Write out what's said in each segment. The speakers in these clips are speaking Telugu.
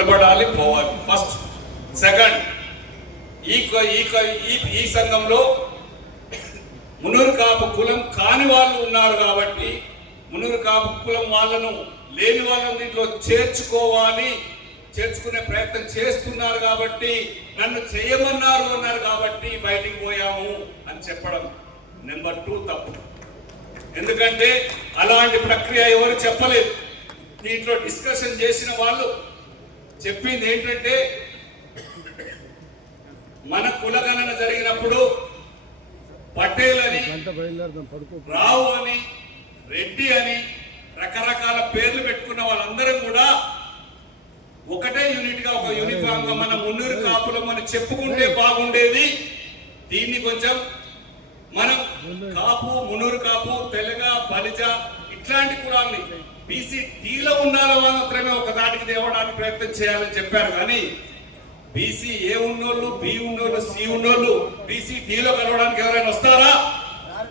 నిలబడాలి పోవాలి. ఫస్ట్ సెకండ్ ఈ సంఘంలో మునూరు కాపు కులం కాని వాళ్ళు ఉన్నారు కాబట్టి మునూరు కాపు కులం వాళ్ళను లేని వాళ్ళని దీంట్లో చేర్చుకోవాలి, చేర్చుకునే ప్రయత్నం చేస్తున్నారు కాబట్టి నన్ను చేయమన్నారు అన్నారు కాబట్టి బయటికి పోయాము అని చెప్పడం నెంబర్ 2 తప్పు. ఎందుకంటే అలాంటి ప్రక్రియ ఎవరు చెప్పలేదు. దీంట్లో డిస్కషన్ చేసిన వాళ్ళు చెప్పింది ఏంటంటే మన కులగణన జరిగినప్పుడు పటేల్ అని, రావు అని, రెడ్డి అని రకరకాల పేర్లు పెట్టుకున్న వాళ్ళందరం కూడా ఒకటే యూనిట్ గా ఒక యూనిఫామ్ గా మన మున్నూరు కాపులం మనం చెప్పుకుంటే బాగుండేది. దీన్ని కొంచెం మనం కాపు, మున్నూరు కాపు, తెలగ, బలిజ ఇట్లాంటి కులాల్ని బీసీ టీలో ఉన్నారో మాత్రమే ఒక దాటికి తేవడానికి ప్రయత్నం చేయాలని చెప్పారు. కానీ బీసీ ఏ ఉన్నోళ్ళు, బి ఉన్నోళ్ళు, సి ఉన్నోళ్ళు బీసీ టీలో కలవడానికి ఎవరైనా వస్తారా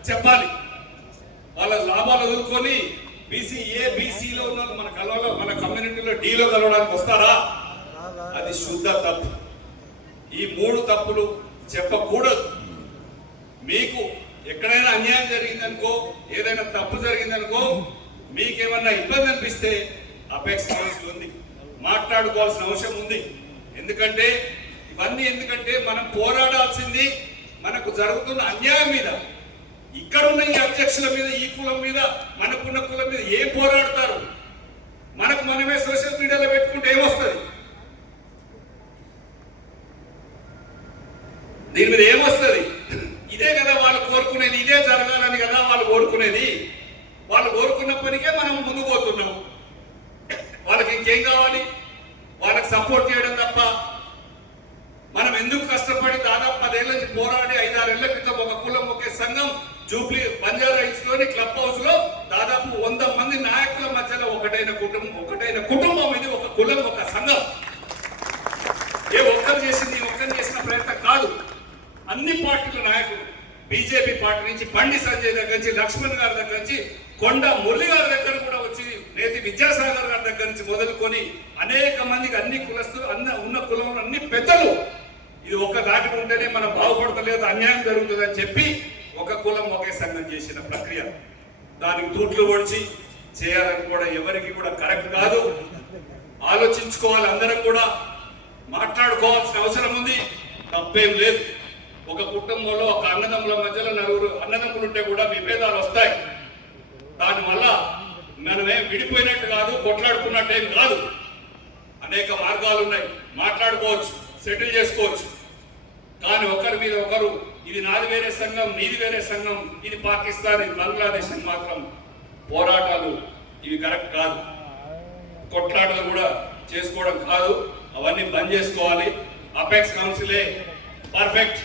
చెప్పాలి. వాళ్ళ లాభాలు వదులుకొని బీసీ ఏ బీసీలో ఉన్న మన కలవలో మన కమ్యూనిటీలో డీలో కలవడానికి వస్తారా? అది శుద్ధ తప్పు. ఈ 3 తప్పులు చెప్పకూడదు. మీకు ఎక్కడైనా అన్యాయం జరిగిందనుకో, ఏదైనా తప్పు జరిగిందనుకో, మీకేమన్నా ఇబ్బంది అనిపిస్తే అపెక్స్ కౌన్సిల్ ఉంది, మాట్లాడుకోవాల్సిన అవసరం ఉంది. ఎందుకంటే మనం పోరాడాల్సింది మనకు జరుగుతున్న అన్యాయం మీద. ఇక్కడ ఉన్న ఈ అధ్యక్షుల మీద, ఈ కులం మీద, మనకున్న కులం మీద ఏం పోరాడతారు? మనకు మనమే సోషల్ మీడియాలో పెట్టుకుంటే ఏమొస్తుంది? దీని మీద ఏమొస్తుంది? ఇదే కదా వాళ్ళు కోరుకునేది, ఇదే జరగాలని కదా వాళ్ళు కోరుకునేది. వాళ్ళు కోరుకున్న పనికే మనం ముందు పోతున్నాం. వాళ్ళకి ఇంకేం కావాలి? వాళ్ళకి సపోర్ట్ చేయడం తప్ప. మనం ఎందుకు కష్టపడి దాదాపు 10 ఏళ్ల నుంచి పోరాడి 5-6 ఏళ్ల క్రితం ఒక కులం, ఒకే సంఘం జూబ్లీ బంజారా హిల్స్ లోని క్లబ్ హౌస్ లో దాదాపు 100 మంది నాయకుల మధ్యలో ఒకటైన కుటుంబం ఇది, ఒక కులం, ఒక సంఘం. ఏ ఒక్కరు చేసింది, ఒక్కరు చేసిన ప్రయత్నం కాదు. అన్ని పార్టీల నాయకులు, బీజేపీ పార్టీ నుంచి బండి సంజయ్ దగ్గర నుంచి, లక్ష్మణ్ గారి దగ్గర నుంచి, కొండ మురళి గారి దగ్గర కూడా వచ్చి, నేతి విద్యాసాగర్ గారి దగ్గర నుంచి మొదలుకొని అనేక మందికి, అన్ని కులస్తులు, ఉన్న కులంలో అన్ని పెద్దలు ఇది ఒక్క దాటి ఉంటేనే మనం బాగుపడతలేదు, అన్యాయం జరుగుతుందని చెప్పి ఒక కులం ఒకే సంఘం చేసిన ప్రక్రియ. దానికి తూట్లు పొడిచి చేయాలని కూడా ఎవరికి కూడా కరెక్ట్ కాదు. ఆలోచించుకోవాలి, అందరం కూడా మాట్లాడుకోవాల్సిన అవసరం ఉంది. తప్పేం లేదు. ఒక కుటుంబంలో ఒక అన్నదమ్ముల మధ్యలో 4 అన్నదమ్ములు ఉంటే కూడా విభేదాలు వస్తాయి. దానివల్ల మనమేం విడిపోయినట్టు కాదు, కొట్లాడుకున్నట్టేం కాదు. అనేక మార్గాలు ఉన్నాయి, మాట్లాడుకోవచ్చు, సెటిల్ చేసుకోవచ్చు. కానీ ఒకరి మీద ఒకరు ఇది నాది వేరే సంఘం, నీది వేరే సంఘం, ఇది పాకిస్తాన్, ఇది బంగ్లాదేశ్ అని మాత్రం పోరాటాలు ఇవి కరెక్ట్ కాదు. కొట్లాటలు కూడా చేసుకోవడం కాదు. అవన్నీ బంద్ చేసుకోవాలి. అపెక్స్ కౌన్సిలే పర్ఫెక్ట్,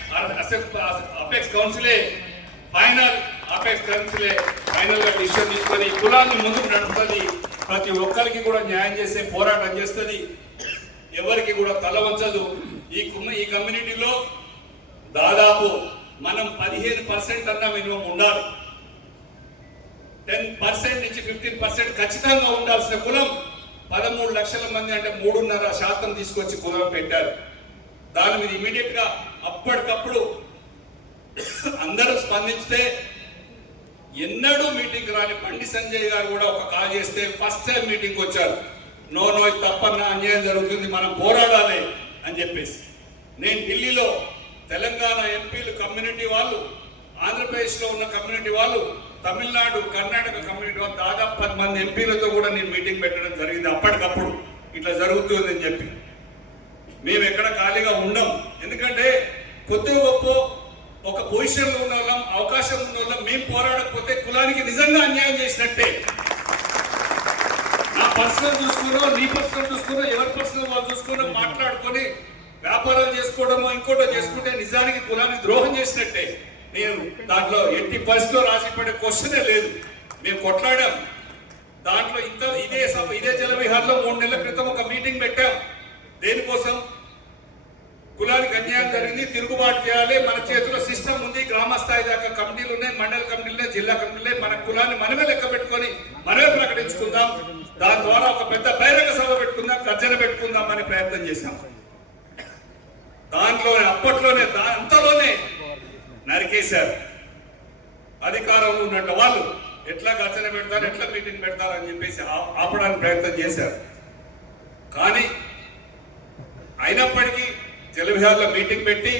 అపెక్స్ కౌన్సిలే ఫైనల్, అపెక్స్ కౌన్సిలే ఫైనల్ గా డిసిషన్ తీసుకొని కులాన్ని ముందుకు నడుపుతుంది. ప్రతి ఒక్కరికి కూడా న్యాయం చేసే పోరాటం చేస్తుంది. ఎవరికి కూడా తల వంచదు. ఈ కమ్యూనిటీలో దాదాపు మనం 15% అన్న మినిమం ఉండాలి. 10% నుంచి 15% ఖచ్చితంగా ఉండాల్సిన కులం 13 లక్షల మంది, అంటే 3.5% తీసుకొచ్చి కులం పెట్టారు. దాని మీద ఇమీడియట్ గా అప్పటికప్పుడు అందరూ స్పందిస్తే, ఎన్నడూ మీటింగ్ రాని బండి సంజయ్ గారు కూడా ఒక కాల్ చేస్తే ఫస్ట్ టైం మీటింగ్ వచ్చారు. నో ఇది తప్పన్నా, అన్యాయం జరుగుతుంది, మనం పోరాడాలి అని చెప్పేసి. నేను ఢిల్లీలో తెలంగాణ ఎంపీలు కమ్యూనిటీ వాళ్ళు, ఆంధ్రప్రదేశ్లో ఉన్న కమ్యూనిటీ వాళ్ళు, తమిళనాడు, కర్ణాటక కమ్యూనిటీ వాళ్ళు దాదాపు 10 మంది ఎంపీలతో కూడా నేను మీటింగ్ పెట్టడం జరిగింది. అప్పటికప్పుడు ఇట్లా జరుగుతుందని చెప్పి. మేము ఎక్కడ ఖాళీగా ఉండం. ఎందుకంటే కొద్ది గొప్ప ఒక పొజిషన్లో ఉన్న వాళ్ళం, అవకాశం ఉన్న వాళ్ళం, మేము పోరాడకపోతే కులానికి నిజంగా అన్యాయం చేసినట్టే. నా పర్సనల్ చూసుకున్నా, నీ పర్సనల్ చూసుకున్నా, ఎవరి పర్సనల్ వాళ్ళు చూసుకున్నా మాట్లాడుకొని వ్యాపారాలు చేసుకోవడమో ఇంకోటో చేసుకుంటే నిజానికి కులానికి ద్రోహం చేసినట్టే. నేను దాంట్లో ఎట్టి పరిస్థితిలో రాజీపడే క్వశ్చనే లేదు. మేము కొట్లాడాం. దాంట్లో ఇదే జలవిహార్లో 3 నెలల క్రితం ఒక మీటింగ్ పెట్టాం. దేనికోసం? కులానికి అన్యాయం జరిగింది, తిరుగుబాటు చేయాలి, మన చేతిలో సిస్టమ్ ఉంది, గ్రామ స్థాయి దాకా కమిటీలు ఉన్నాయి, మండల కమిటీలు ఉన్నాయి, జిల్లా కమిటీలు ఉన్నాయి, మన కులాన్ని మనమే లెక్క పెట్టుకొని మనమే ప్రకటించుకుందాం, దాని ద్వారా ఒక పెద్ద బహిరంగ సభ పెట్టుకుందాం, గర్జన పెట్టుకుందాం అని ప్రయత్నం చేశాం. దాంట్లోనే అప్పట్లోనే అంతలోనే నరికేశారు. అధికారంలో ఉన్నట్టు వాళ్ళు ఎట్లా గర్జన పెడతారు, ఎట్లా మీటింగ్ పెడతారు అని చెప్పేసి ఆపడానికి ప్రయత్నం చేశారు. కానీ అయినప్పటికీ జలవిహార్లో మీటింగ్ పెట్టి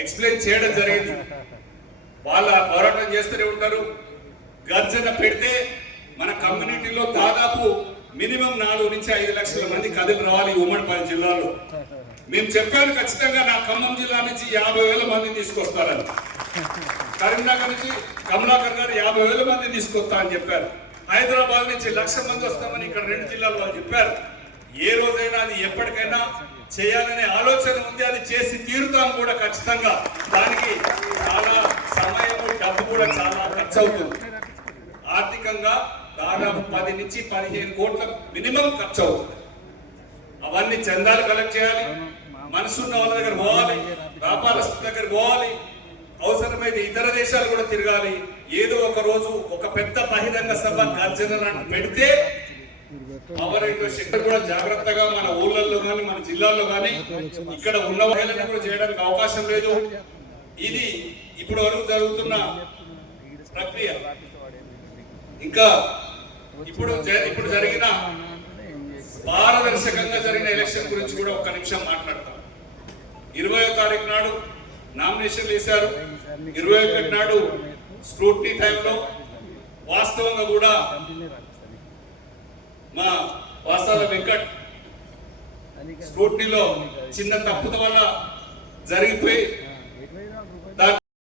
ఎక్స్ప్లెయిన్ చేయడం జరిగింది. వాళ్ళ పోరాటం చేస్తూనే ఉంటారు. గర్జన పెడితే మన కమ్యూనిటీలో దాదాపు మినిమం 4 నుంచి 5 లక్షల మంది కదిలి రావాలి ఉమ్మడి 10 జిల్లాల్లో. మేము చెప్పాను ఖచ్చితంగా నా ఖమ్మం జిల్లా నుంచి 50,000 మందిని తీసుకొస్తారని. కరీంనగర్ నుంచి కమలాకర్ గారు 50,000 మందిని తీసుకొస్తా అని చెప్పారు. హైదరాబాద్ నుంచి 1,00,000 మంది వస్తామని ఇక్కడ 2 జిల్లాలు వాళ్ళు చెప్పారు. ఏ రోజైనా అది ఎప్పటికైనా చేయాలనే ఆలోచన ఉంది, అది చేసి తీరుతాం కూడా ఖచ్చితంగా. దానికి చాలా సమయం, డబ్బు కూడా చాలా ఖర్చు అవుతుంది. ఆర్థికంగా దాదాపు 10 నుంచి 15 కోట్ల మినిమం ఖర్చు అవుతుంది. అవన్నీ చందాలు కలెక్ట్ చేయాలి, మనసున్న వాళ్ళ దగ్గర పోవాలి, వ్యాపారస్తుల దగ్గర పోవాలి, అవసరమైతే ఇతర దేశాలు కూడా తిరగాలి. ఏదో ఒక రోజు ఒక పెద్ద బహిరంగ సభ గర్జన పెడితే అవరైతే శక్తి కూడా జాగ్రత్తగా మన ఊళ్ళల్లో కానీ మన జిల్లాల్లో కానీ ఇక్కడ ఉన్న వాళ్ళని కూడా చేయడానికి అవకాశం లేదు. ఇది ఇప్పుడు వరకు జరుగుతున్న ప్రక్రియ. ఇంకా ఇప్పుడు జరిగిన పారదర్శకంగా జరిగిన ఎలక్షన్ గురించి కూడా ఒక్క నిమిషం మాట్లాడతాం. 20వ తారీఖు నాడు నామినేషన్లు వేశారు. 21 నాడు స్క్రూటినీ టైంలో వాస్తవంగా కూడా మా వాస్తవ వెంకట్ స్క్రూటినీలో చిన్న తప్పుద వల్ల జరిగిపోయి